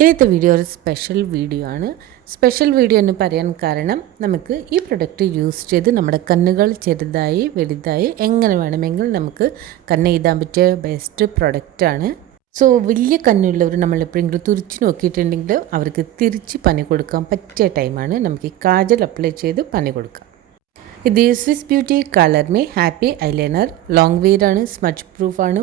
ഇന്നത്തെ വീഡിയോ ഒരു special video ആണ്. സ്പെഷ്യൽ വീഡിയോ എന്ന് പറയാൻ കാരണം നമുക്ക് ഈ പ്രൊഡക്റ്റ് യൂസ് ചെയ്ത് നമ്മുടെ കണ്ണുകൾ ചെറുതായി വലുതായി എങ്ങനെ വേണമെങ്കിൽ നമുക്ക് കണ്ണ് എഴുതാൻ പറ്റിയ ബെസ്റ്റ് പ്രൊഡക്റ്റാണ്. സോ വലിയ കണ്ണുള്ളവർ നമ്മൾ എപ്പോഴെങ്കിലും തുറിച്ച് നോക്കിയിട്ടുണ്ടെങ്കിൽ അവർക്ക് തിരിച്ച് പനി കൊടുക്കാൻ പറ്റിയ ടൈമാണ്. നമുക്ക് ഈ കാജൽ അപ്ലൈ ചെയ്ത് പനി കൊടുക്കാം. ഇത് Swiss beauty colour me happy eyeliner long വെയറാണ്, സ്മച്ച് പ്രൂഫാണ്,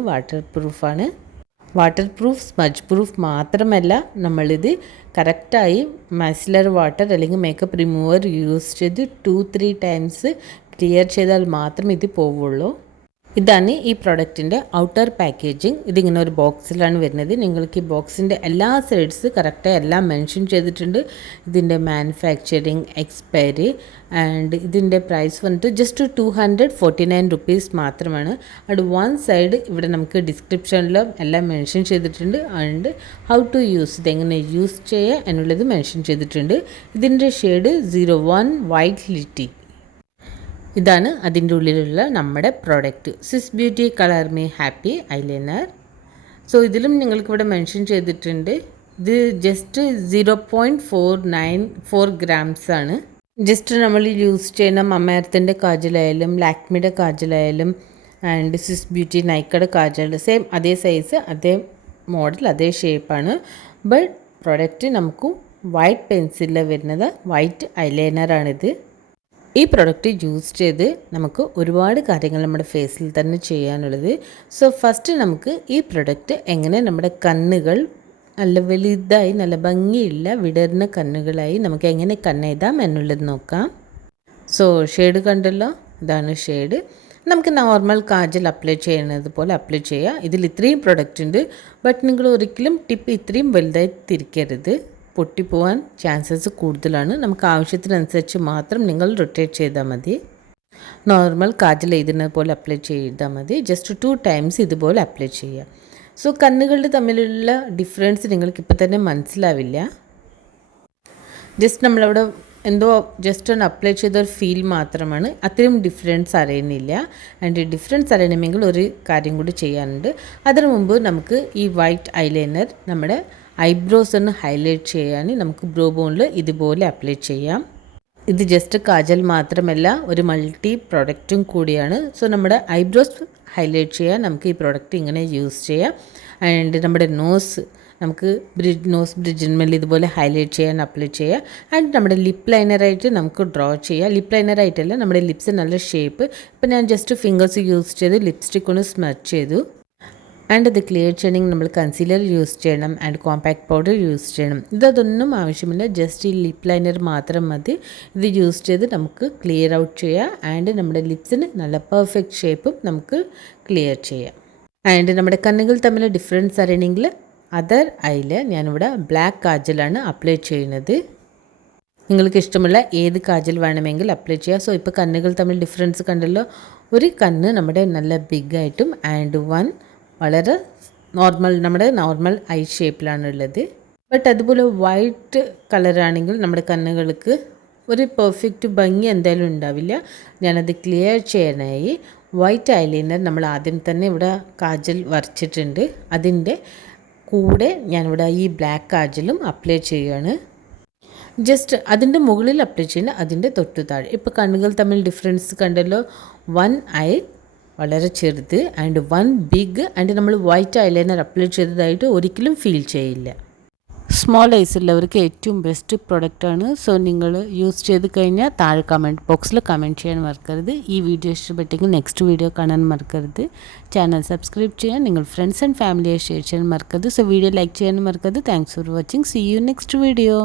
വാട്ടർ പ്രൂഫ് സ്മച്ച് പ്രൂഫ് മാത്രമല്ല, നമ്മളിത് കറക്റ്റായി മൈസലർ വാട്ടർ അല്ലെങ്കിൽ മേക്കപ്പ് റിമൂവർ യൂസ് ചെയ്ത് 2-3 ടൈംസ് ക്ലിയർ ചെയ്താൽ മാത്രമേ ഇത് പോവുള്ളൂ. ഇതാണ് ഈ പ്രൊഡക്റ്റിൻ്റെ ഔട്ടർ പാക്കേജിങ്. ഇതിങ്ങനെ ഒരു ബോക്സിലാണ് വരുന്നത്. നിങ്ങൾക്ക് ഈ ബോക്സിൻ്റെ എല്ലാ സൈഡ്സ് കറക്റ്റായി എല്ലാം മെൻഷൻ ചെയ്തിട്ടുണ്ട്. ഇതിൻ്റെ മാനുഫാക്ചറിങ്, എക്സ്പയറി ആൻഡ് ഇതിൻ്റെ പ്രൈസ് വന്നിട്ട് ജസ്റ്റ് 249 റുപ്പീസ് മാത്രമാണ്. അത് വൺ സൈഡ് ഇവിടെ നമുക്ക് ഡിസ്ക്രിപ്ഷനിലും എല്ലാം മെൻഷൻ ചെയ്തിട്ടുണ്ട്. ആൻഡ് ഹൗ ടു യൂസ്, ഇതെങ്ങനെ യൂസ് ചെയ്യുക എന്നുള്ളത് മെൻഷൻ ചെയ്തിട്ടുണ്ട്. ഇതിൻ്റെ ഷെയ്ഡ് 01 വൈറ്റ് ലിറ്റി. ഇതാണ് അതിൻ്റെ ഉള്ളിലുള്ള നമ്മുടെ product, Swiss beauty colour me happy eyeliner. So ഇതിലും നിങ്ങൾക്കിവിടെ മെൻഷൻ ചെയ്തിട്ടുണ്ട്. ഇത് ജസ്റ്റ് 0.494 ഗ്രാംസ് ആണ്. ജസ്റ്റ് നമ്മൾ യൂസ് ചെയ്യുന്ന മമ്മേർത്തിൻ്റെ കാജലായാലും ലാക്മിയുടെ കാജലായാലും ആൻഡ് സ്വിസ് ബ്യൂട്ടി നൈക്കയുടെ കാജൽ സെയിം അതേ സൈസ്, അതേ മോഡൽ, അതേ ഷേപ്പാണ്. ബട്ട് പ്രൊഡക്റ്റ് നമുക്ക് വൈറ്റ് പെൻസിലിൽ വരുന്നത് വൈറ്റ് ഐലൈനറാണിത്. ഈ പ്രൊഡക്റ്റ് യൂസ് ചെയ്ത് നമുക്ക് ഒരുപാട് കാര്യങ്ങൾ നമ്മുടെ ഫേസിൽ തന്നെ ചെയ്യാനുള്ളത്. സോ ഫസ്റ്റ് നമുക്ക് ഈ പ്രൊഡക്റ്റ് എങ്ങനെ നമ്മുടെ കണ്ണുകൾ നല്ല വലുതായി നല്ല ഭംഗിയുള്ള വിടർന്ന കണ്ണുകളായി നമുക്ക് എങ്ങനെ കണ്ണെഴുതാം എന്നുള്ളത് നോക്കാം. സോ ഷെയ്ഡ് കണ്ടല്ലോ, ഇതാണ് ഷെയ്ഡ്. നമുക്ക് നോർമൽ കാജൽ അപ്ലൈ ചെയ്യുന്നത് പോലെ അപ്ലൈ ചെയ്യാം. ഇതിൽ ഇത്രയും പ്രൊഡക്റ്റ് ഉണ്ട്. ബട്ട് നിങ്ങൾ ഒരിക്കലും ടിപ്പ് ഇത്രയും വലുതായി തിരിക്കരുത്, പൊട്ടിപ്പോവാൻ ചാൻസസ് കൂടുതലാണ്. നമുക്ക് ആവശ്യത്തിനനുസരിച്ച് മാത്രം നിങ്ങൾ റൊട്ടേറ്റ് ചെയ്താൽ മതി. നോർമൽ കാജൽ എഴുതുന്നത് പോലെ അപ്ലൈ ചെയ്താൽ മതി. ജസ്റ്റ് 2 ടൈംസ് ഇതുപോലെ അപ്ലൈ ചെയ്യുക. സോ കണ്ണുകളുടെ തമ്മിലുള്ള ഡിഫറൻസ് നിങ്ങൾക്കിപ്പോൾ തന്നെ മനസ്സിലാവില്ല. ജസ്റ്റ് നമ്മളവിടെ എന്തോ ജസ്റ്റ് ഒന്ന് അപ്ലൈ ചെയ്തൊരു ഫീൽ മാത്രമാണ്. അത്രയും ഡിഫറൻസ് അറിയുന്നില്ല. ആൻഡ് ഡിഫറൻസ് അറിയണമെങ്കിൽ ഒരു കാര്യം കൂടി ചെയ്യാനുണ്ട്. അതിനു മുമ്പ് നമുക്ക് ഈ വൈറ്റ് ഐലൈനർ നമ്മുടെ ഐബ്രോസ് ഒന്ന് ഹൈലൈറ്റ് ചെയ്യാൻ നമുക്ക് ബ്രോ ബോണിൽ ഇതുപോലെ അപ്ലൈ ചെയ്യാം. ഇത് ജസ്റ്റ് കാജൽ മാത്രമല്ല, ഒരു മൾട്ടി പ്രൊഡക്റ്റും കൂടിയാണ്. സോ നമ്മുടെ ഐബ്രോസ് ഹൈലൈറ്റ് ചെയ്യാൻ നമുക്ക് ഈ പ്രൊഡക്റ്റ് ഇങ്ങനെ യൂസ് ചെയ്യാം. ആൻഡ് നമ്മുടെ നമുക്ക് നോസ് ബ്രിഡ്ജിന്മേൽ ഇതുപോലെ ഹൈലൈറ്റ് ചെയ്യാൻ അപ്ലൈ ചെയ്യാം. ആൻഡ് നമ്മുടെ ലിപ്പ് ലൈനറായിട്ട് നമുക്ക് ഡ്രോ ചെയ്യാം. ലിപ്പ് ലൈനറായിട്ടല്ല, നമ്മുടെ ലിപ്സ് നല്ല ഷേപ്പ്. ഇപ്പം ഞാൻ ജസ്റ്റ് ഫിംഗേഴ്സ് യൂസ് ചെയ്ത് ലിപ്സ്റ്റിക് ഒന്ന് സ്മച്ച് ചെയ്തു. ആൻഡ് ഇത് ക്ലിയർ ചെയ്യണമെങ്കിൽ നമ്മൾ കൺസീലർ യൂസ് ചെയ്യണം ആൻഡ് കോമ്പാക്ട് പൗഡർ യൂസ് ചെയ്യണം. ഇതൊന്നും ആവശ്യമില്ല, ജസ്റ്റ് ഈ ലിപ്പ് ലൈനർ മാത്രം മതി. ഇത് യൂസ് ചെയ്ത് നമുക്ക് ക്ലിയർ ഔട്ട് ചെയ്യാം. ആൻഡ് നമ്മുടെ ലിപ്സിന് നല്ല പെർഫെക്റ്റ് ഷേപ്പും നമുക്ക് ക്ലിയർ ചെയ്യാം. ആൻഡ് നമ്മുടെ കണ്ണുകൾ തമ്മിൽ ഡിഫറൻസ് അറിയണമെങ്കിൽ അതർ ഐയിൽ ഞാനിവിടെ ബ്ലാക്ക് കാജലാണ് അപ്ലൈ ചെയ്യുന്നത്. നിങ്ങൾക്ക് ഇഷ്ടമുള്ള ഏത് കാജൽ വേണമെങ്കിൽ അപ്ലൈ ചെയ്യാം. സോ ഇപ്പോൾ കണ്ണുകൾ തമ്മിൽ ഡിഫറൻസ് കണ്ടല്ലോ. ഒരു കണ്ണ് നമ്മുടെ നല്ല ബിഗായിട്ടും ആൻഡ് വൺ വളരെ നമ്മുടെ നോർമൽ ഐ ഷേപ്പിലാണുള്ളത്. ബട്ട് അതുപോലെ വൈറ്റ് കളറാണെങ്കിൽ നമ്മുടെ കണ്ണുകൾക്ക് ഒരു പെർഫെക്റ്റ് ഭംഗി എന്തായാലും ഉണ്ടാവില്ല. ഞാനത് ക്ലിയർ ചെയ്യാനായി വൈറ്റ് ഐലൈനർ നമ്മൾ ആദ്യം തന്നെ ഇവിടെ കാജൽ വരച്ചിട്ടുണ്ട്. അതിൻ്റെ കൂടെ ഞാനിവിടെ ഈ ബ്ലാക്ക് കാജലും അപ്ലൈ ചെയ്യുകയാണ്. ജസ്റ്റ് അതിൻ്റെ മുകളിൽ അപ്ലൈ ചെയ്യുന്ന അതിൻ്റെ തൊട്ടു താഴെ. ഇപ്പോൾ കണ്ണുകൾ തമ്മിൽ ഡിഫറൻസ് കണ്ടല്ലോ. വൺ ഐ വളരെ ചെറുത് ആൻഡ് വൺ ബിഗ്. ആൻഡ് നമ്മൾ വൈറ്റ് ഐലൈനർ അപ്ലൈ ചെയ്തതായിട്ട് ഒരിക്കലും ഫീൽ ചെയ്യില്ല. സ്മോൾ ഐസ് ഉള്ളവർക്ക് ഏറ്റവും ബെസ്റ്റ് പ്രൊഡക്റ്റാണ്. സോ നിങ്ങൾ യൂസ് ചെയ്ത് കഴിഞ്ഞാൽ താഴെ കമൻറ്റ് ബോക്സിൽ കമൻറ്റ് ചെയ്യാൻ മറക്കരുത്. ഈ വീഡിയോ ഇഷ്ടപ്പെട്ടെങ്കിൽ നെക്സ്റ്റ് വീഡിയോ കാണാൻ മറക്കരുത്. ചാനൽ സബ്സ്ക്രൈബ് ചെയ്യാൻ നിങ്ങൾ ഫ്രണ്ട്സ് ആൻഡ് ഫാമിലിയെ ഷെയർ ചെയ്യാൻ മറക്കരുത്. സോ വീഡിയോ ലൈക്ക് ചെയ്യാൻ മറക്കരുത്. Thanks for watching. See you next video.